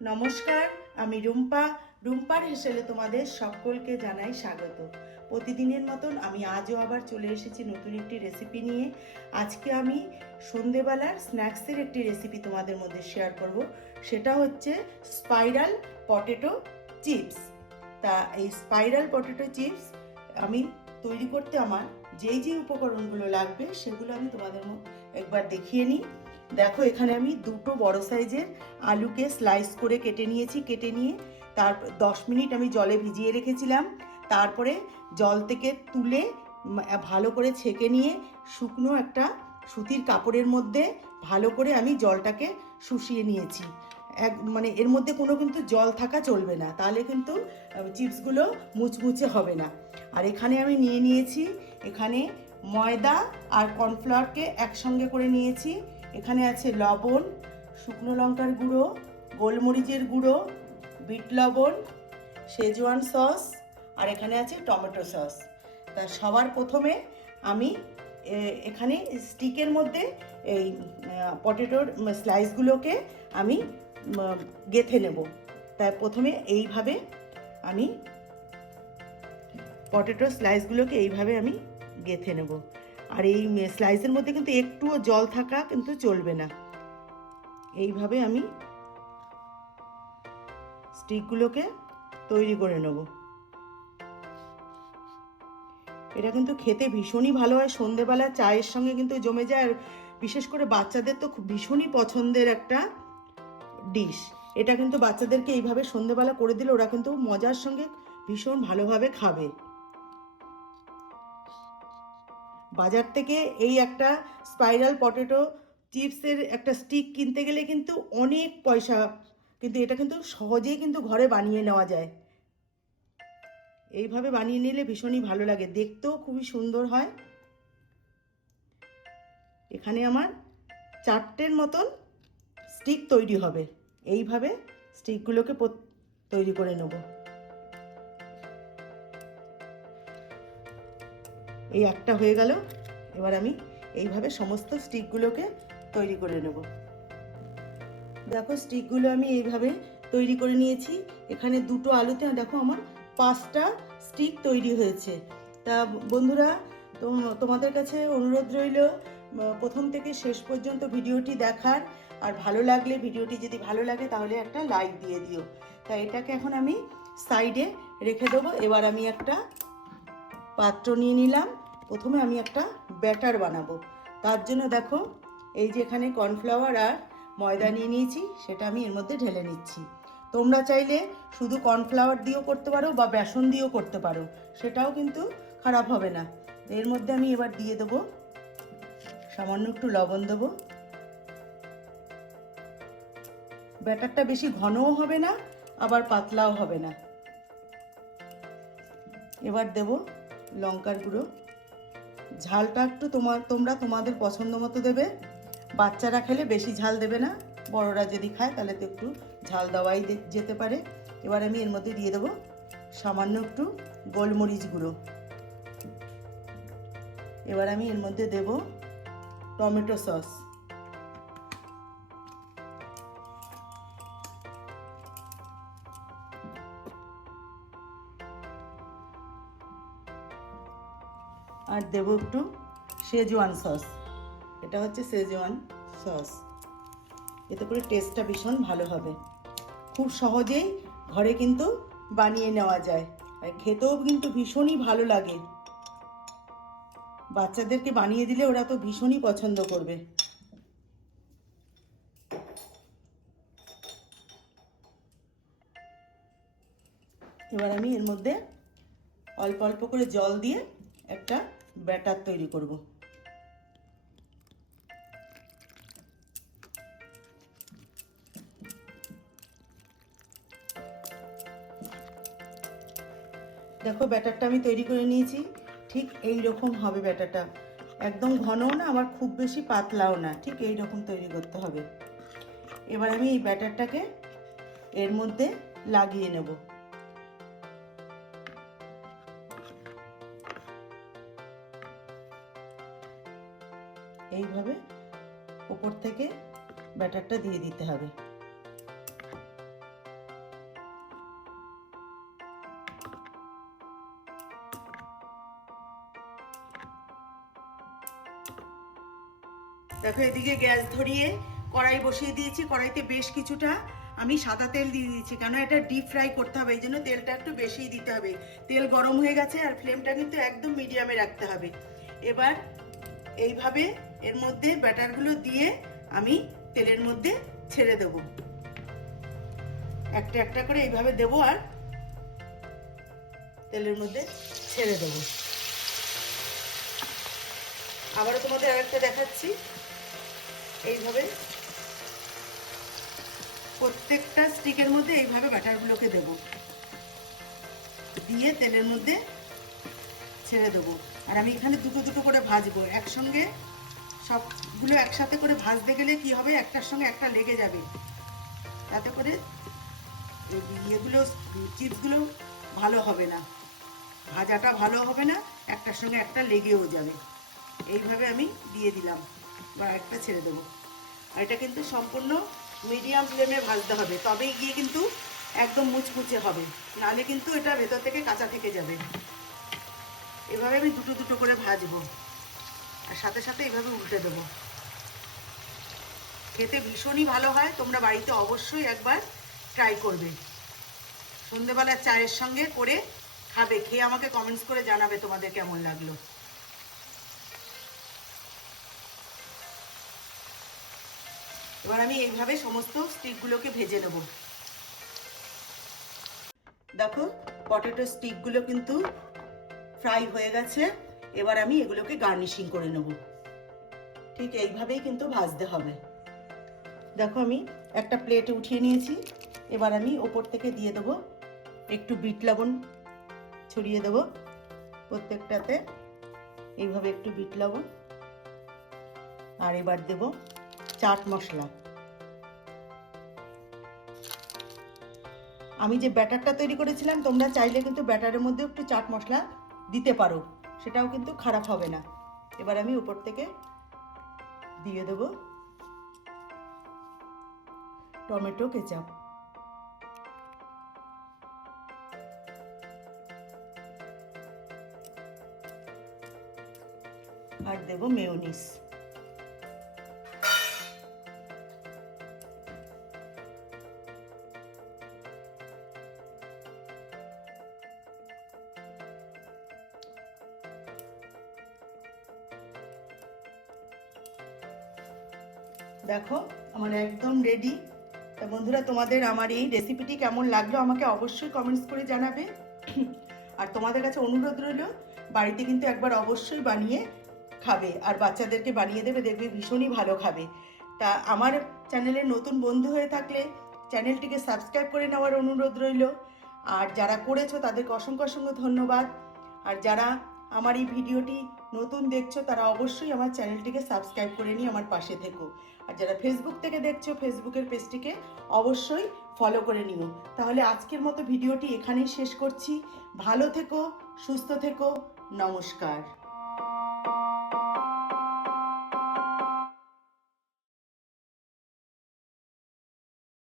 নমস্কার, আমি রুম্পার হেসেলে তোমাদের সকলকে জানাই স্বাগত। প্রতিদিনের মতন আমি আজও আবার চলে এসেছি নতুন একটি রেসিপি নিয়ে। আজকে আমি সন্ধেবেলার স্ন্যাক্সের একটি রেসিপি তোমাদের মধ্যে শেয়ার করব। সেটা হচ্ছে স্পাইরাল পটেটো চিপস। তা এই স্পাইরাল পটেটো চিপস আমি তৈরি করতে আমার যেই উপকরণগুলো লাগবে সেগুলো আমি তোমাদের একবার দেখিয়ে নিই। দেখো, এখানে আমি দুটো বড় সাইজের আলুকে স্লাইস করে কেটে নিয়েছি। কেটে নিয়ে তার 10 মিনিট আমি জলে ভিজিয়ে রেখেছিলাম। তারপরে জল থেকে তুলে ভালো করে ছেঁকে নিয়ে শুকনো একটা সুতির কাপড়ের মধ্যে ভালো করে আমি জলটাকে শুষিয়ে নিয়েছি। এর মধ্যে কোনো কিন্তু জল থাকা চলবে না, তাহলে কিন্তু চিপসগুলো মুচমুচে হবে না। আর এখানে আমি নিয়ে নিয়েছি, এখানে ময়দা আর কর্নফ্লাওয়ারকে একসঙ্গে করে নিয়েছি। এখানে আছে লবণ, শুকনো লঙ্কার গুঁড়ো, গোলমরিচের গুঁড়ো, বিট লবণ, শেজওয়ান সস, আর এখানে আছে টমেটো সস। তা সবার প্রথমে আমি এখানে স্টিকের মধ্যে এই পটেটোর স্লাইসগুলোকে আমি গেঁথে নেব। তাই প্রথমে এইভাবে আমি পটেটো স্লাইসগুলোকে এইভাবে আমি গেঁথে নেব। আর এই স্লাইসের মধ্যে কিন্তু একটুও জল থাকা কিন্তু চলবে না। এইভাবে আমি স্টিকগুলোকে তৈরি করে নেব। এটা কিন্তু খেতে ভীষণই ভালো হয়, সন্ধেবেলা চায়ের সঙ্গে কিন্তু জমে যায়। আর বিশেষ করে বাচ্চাদের তো ভীষণই পছন্দের একটা ডিশ। এটা কিন্তু বাচ্চাদেরকে এইভাবে সন্ধেবেলা করে দিলে ওরা কিন্তু মজার সঙ্গে ভীষণ ভালোভাবে খাবে। বাজার থেকে এই একটা স্পাইরাল পটেটো চিপসের একটা স্টিক কিনতে গেলে কিন্তু অনেক পয়সা, কিন্তু এটা কিন্তু সহজেই কিন্তু ঘরে বানিয়ে নেওয়া যায়। এইভাবে বানিয়ে নিলে ভীষণই ভালো লাগে, দেখতেও খুবই সুন্দর হয়। এখানে আমার 4টের মতন স্টিক তৈরি হবে। এইভাবে স্টিকগুলোকে তৈরি করে নেব। এই একটা হয়ে গেল। এবার আমি এইভাবে সমস্ত স্টিকগুলোকে তৈরি করে নেব। দেখো, স্টিকগুলো আমি এইভাবে তৈরি করে নিয়েছি। এখানে দুটো আলুতে দেখো আমার 5টা স্টিক তৈরি হয়েছে। তা বন্ধুরা, তোমাদের কাছে অনুরোধ রইল প্রথম থেকে শেষ পর্যন্ত ভিডিওটি দেখার। আর ভিডিওটি যদি ভালো লাগে তাহলে একটা লাইক দিয়ে দিও। তা এটাকে এখন আমি সাইডে রেখে দেবো। এবার আমি একটা পাত্র নিয়ে নিলাম। প্রথমে আমি একটা ব্যাটার বানাবো। তার জন্য দেখো, এই যে এখানে কর্নফ্লাওয়ার আর ময়দা নিয়ে নিয়েছি, সেটা আমি এর মধ্যে ঢেলে নিচ্ছি। তোমরা চাইলে শুধু কর্নফ্লাওয়ার দিয়েও করতে পারো বা বেসন দিয়েও করতে পারো, সেটাও কিন্তু খারাপ হবে না। এর মধ্যে আমি এবার দিয়ে দেবো সামান্য একটু লবণ দেবো। ব্যাটারটা বেশি ঘনও হবে না, আবার পাতলাও হবে না। এবার দেব লঙ্কার গুঁড়ো। ঝালটা একটু তোমরা তোমাদের পছন্দ মতো দেবে। বাচ্চারা খেলে বেশি ঝাল দেবে না, বড়রা যদি খায় তাহলে তো একটু ঝাল দেওয়াই যেতে পারে। এবার আমি এর মধ্যে দিয়ে দেবো সামান্য একটু গোলমরিচ গুঁড়ো। এবার আমি এর মধ্যে দেব টমেটো সস। আর দেব একটু শেজওয়ান সস। এটা হচ্ছে শেজওয়ান সস। এতে করে টেস্টটা ভীষণ ভালো হবে। খুব সহজেই ঘরে কিন্তু বানিয়ে নেওয়া যায়, আর খেতেও কিন্তু ভীষণই ভালো লাগে। বাচ্চাদেরকে বানিয়ে দিলে ওরা তো ভীষণই পছন্দ করবে। এবার আমি এর মধ্যে অল্প অল্প করে জল দিয়ে একটা ব্যাটার তৈরি করব। দেখো, ব্যাটারটা আমি তৈরি করে নিয়েছি। ঠিক এই রকম হবে ব্যাটারটা, একদম ঘনও না আবার খুব বেশি পাতলাও না, ঠিক এই রকম তৈরি করতে হবে। এবার আমি এই ব্যাটারটাকে এর মধ্যে লাগিয়ে নেব। এইভাবে উপর থেকে ব্যাটারটা দিয়ে দিতে হবে। দেখো এদিকে গ্যাস ধরিয়ে কড়াই বসিয়ে দিয়েছি। কড়াইতে বেশ কিছুটা আমি সাদা তেল দিয়ে দিয়েছি, কেন এটা ডিপ ফ্রাই করতে হবে, এই জন্য তেলটা একটু বেশিই দিতে হবে। তেল গরম হয়ে গেছে, আর ফ্লেমটা কিন্তু একদম মিডিয়ামে রাখতে হবে। এবার এইভাবে এর মধ্যে ব্যাটারগুলো দিয়ে আমি তেলের মধ্যে ছেড়ে দেব। একটা একটা করে এইভাবে দেবো আর তেলের মধ্যে ছেড়ে দেবো। আবারও তোমাদের আরেকটা দেখাচ্ছি। এইভাবে প্রত্যেকটা স্টিকের মধ্যে এইভাবে ব্যাটারগুলোকে দেব, দিয়ে তেলের মধ্যে ছেড়ে দেবো। আর আমি এখানে দুটো দুটো করে ভাজবো একসঙ্গে। সবগুলো একসাথে করে ভাজতে গেলে কি হবে, একটার সঙ্গে একটা লেগে যাবে, তাতে করে ইয়েগুলো চিপসগুলো ভালো হবে না, ভাজাটা ভালো হবে না, একটার সঙ্গে একটা লেগেও যাবে। এইভাবে আমি দিয়ে দিলাম, এবার একটা ছেড়ে দেবো। আর এটা কিন্তু সম্পূর্ণ মিডিয়াম ফ্লেমে ভাজতে হবে, তবেই গিয়ে কিন্তু একদম মুচমুচে হবে, নাহলে কিন্তু এটা ভেতর থেকে কাঁচা থেকে যাবে। এভাবে আমি দুটো দুটো করে ভাজবো, আর সাথে সাথে এভাবে উল্টে দেবো। খেতে ভীষণই ভালো হয়, তোমরা বাড়িতে অবশ্যই একবার ট্রাই করবে। সন্ধ্যেবেলার চায়ের সঙ্গে করে খাবে, খেয়ে আমাকে কমেন্টস করে জানাবে তোমাদের কেমন লাগলো। এবার আমি এইভাবে সমস্ত স্টিকগুলোকে ভেজে নেব। দেখো পটেটো স্টিকগুলো কিন্তু ফ্রাই হয়ে গেছে। এবার আমি এগুলোকে গার্নিশিং করে নেব। ঠিক এইভাবেই কিন্তু ভাজতে হবে। দেখো আমি একটা প্লেটে উঠিয়ে নিয়েছি। এবার আমি ওপর থেকে দিয়ে দেবো একটু বিট লবণ ছড়িয়ে দেবো প্রত্যেকটাতে, এইভাবে একটু বিট লবণ। আর এবার দেব চাট মশলা। আমি যে ব্যাটারটা তৈরি করেছিলাম, তোমরা চাইলে কিন্তু ব্যাটারের মধ্যে একটু চাট মশলা দিতে পারো, সেটাও কিন্তু খারাপ হবে না। এবার আমি উপর থেকে দিয়ে দেব টমেটো কেচাপ। আর দেব মেয়োনিজ। দেখো আমার একদম রেডি। তা বন্ধুরা, তোমাদের আমার এই রেসিপিটি কেমন লাগলো আমাকে অবশ্যই কমেন্টস করে জানাবে। আর তোমাদের কাছে অনুরোধ রইল, বাড়িতে কিন্তু একবার অবশ্যই বানিয়ে খাবে, আর বাচ্চাদেরকে বানিয়ে দেবে, দেখবে ভীষণই ভালো খাবে। তা আমার চ্যানেলের নতুন বন্ধু হয়ে থাকলে চ্যানেলটিকে সাবস্ক্রাইব করে নেওয়ার অনুরোধ রইল। আর যারা করেছো তাদেরকে অসংখ্য অসংখ্য ধন্যবাদ। আর যারা আমার এই ভিডিওটি নতুন দেখছো তারা অবশ্যই আমার চ্যানেলটিকে সাবস্ক্রাইব করে নিয়ে আমার পাশে থেকো। আর যারা ফেসবুক থেকে দেখছো, ফেসবুকের পেজটিকে অবশ্যই ফলো করে নিও। তাহলে আজকের মতো ভিডিওটি এখানেই শেষ করছি। ভালো থেকো, সুস্থ থেকো, নমস্কার।